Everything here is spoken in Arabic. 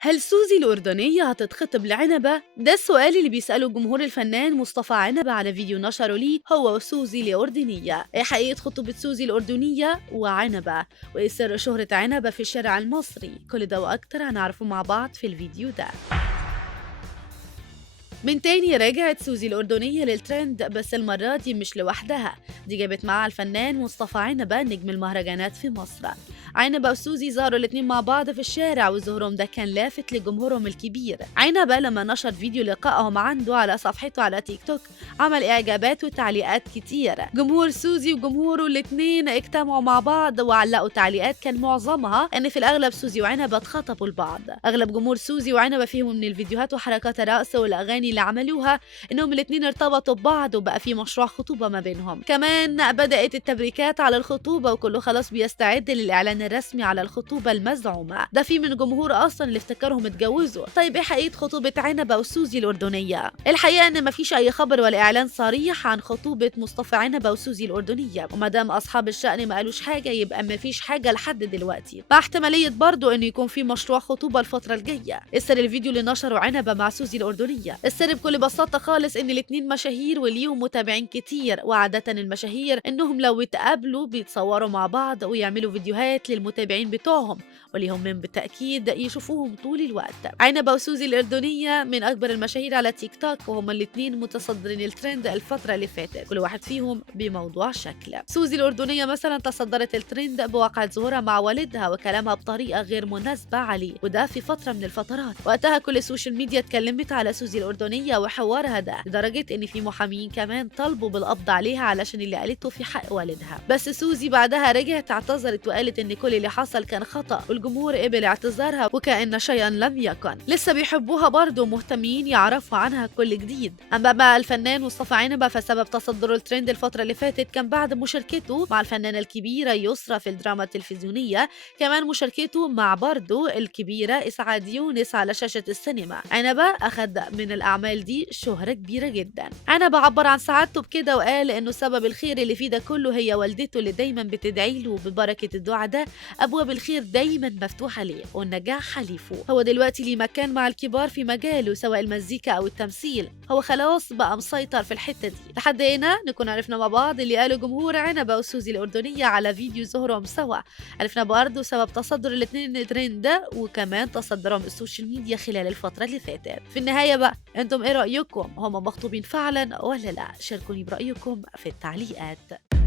هل سوزي الأردنية هتتخطب لعنبة؟ ده السؤال اللي بيسأله جمهور الفنان مصطفى عنبة على فيديو نشره ليه هو وسوزي الأردنية. ايه حقيقة خطوبة سوزي الأردنية وعنبة؟ وايه سر شهرة عنبة في الشارع المصري؟ كل ده وأكتر هنعرفه مع بعض في الفيديو ده. من تاني رجعت سوزي الأردنية للترند، بس المرة دي مش لوحدها، دي جابت معاها الفنان مصطفى عنبة نجم المهرجانات في مصر. عنبة وسوزي ظهروا الاتنين مع بعض في الشارع، وظهورهم ده كان لافت لجمهورهم الكبير. عنبة لما نشر فيديو لقائهم عنده على صفحته على تيك توك عمل إعجابات وتعليقات كتير. جمهور سوزي وجمهوره الاتنين اجتمعوا مع بعض وعلقوا تعليقات كان معظمها ان في الأغلب سوزي وعنبة اتخطبوا لبعض. أغلب جمهور سوزي وعنبة فيهم من الفيديوهات وحركات الرقص والأغاني اللي عملوها انهم الاتنين ارتبطوا ببعض وبقى في مشروع خطوبة ما بينهم. كمان بدأت التبريكات على الخطوبة وكله خلاص بيستعد للإعلان الرسمي على الخطوبة المزعومة. ده في من جمهور أصلا اللي افتكرهم اتجوزوا. طيب ايه حقيقة خطوبة عنبة وسوزي الأردنية؟ الحقيقة ان مفيش أي خبر ولا إعلان صريح عن خطوبة مصطفى عنبة وسوزي الأردنية، وما دام أصحاب الشأن ما قالوش حاجة يبقى مفيش حاجة لحد دلوقتي، مع احتمالية برضو انه يكون في مشروع خطوبة الفترة الجاية. السر الفيديو اللي نشره عنبة مع سوزي الأردنية، السر بكل بساطة خالص ان الاتنين مشاهير وليهم متابعين كتير، وعادة المشاهير انهم لو اتقابلوا بيتصوروا مع بعض ويعملوا فيديوهات للمتابعين بتوعهم، وليهم من بالتأكيد يشوفوهم طول الوقت. عنبة وسوزي الأردنية من أكبر المشاهير على تيك توك، وهما الاتنين متصدرين الترند الفترة اللي فاتت، كل واحد فيهم بموضوع شكل. سوزي الأردنية مثلا تصدرت الترند بواقعة ظهورها مع والدها وكلامها بطريقة غير مناسبة عليه، وده في فترة من الفترات. وقتها كل السوشيال ميديا اتكلمت على سوزي الأردنية وحوارها ده، لدرجة إن في محامين كمان طلبوا بالقبض عليها علشان اللي قالته في حق والدها. بس سوزي بعدها رجعت اعتذرت وقالت إن كل اللي حصل كان خطأ، والجمهور قبل اعتذارها وكأن شيئا لم يكن. لسه بيحبوها برضه ومهتمين يعرفوا عنها كل جديد. أما بقى الفنان مصطفى عنبة فسبب تصدره الترند الفترة اللي فاتت كان بعد مشاركته مع الفنانة الكبيرة يسرا في الدراما التلفزيونية، كمان مشاركته مع برضه الكبيرة إسعاد يونس على شاشة السينما. عنبة أخذ من الأعمال دي شهرة كبيرة جدا. عنبة عبر عن سعادته بكده وقال إنه سبب الخير اللي فيه ده كله هي والدته اللي دايما بتدعي له، ببركة الدعاء ده أبواب الخير دايما مفتوحة ليه والنجاح حليفه. هو دلوقتي ليه مكان مع الكبار في مجاله سواء المزيكا أو التمثيل، هو خلاص بقى مسيطر في الحتة دي. لحد هنا نكون عرفنا مع بعض اللي قاله جمهور عنبة وسوزي الأردنية على فيديو ظهورهم سوا. عرفنا برضه سبب تصدر الاتنين الترند ده، وكمان تصدرهم السوشيال ميديا خلال الفترة اللي فاتت. في النهاية بقى انتم ايه رأيكم؟ هم مخطوبين فعلا ولا لا؟ شاركوني برأيكم في التعليقات.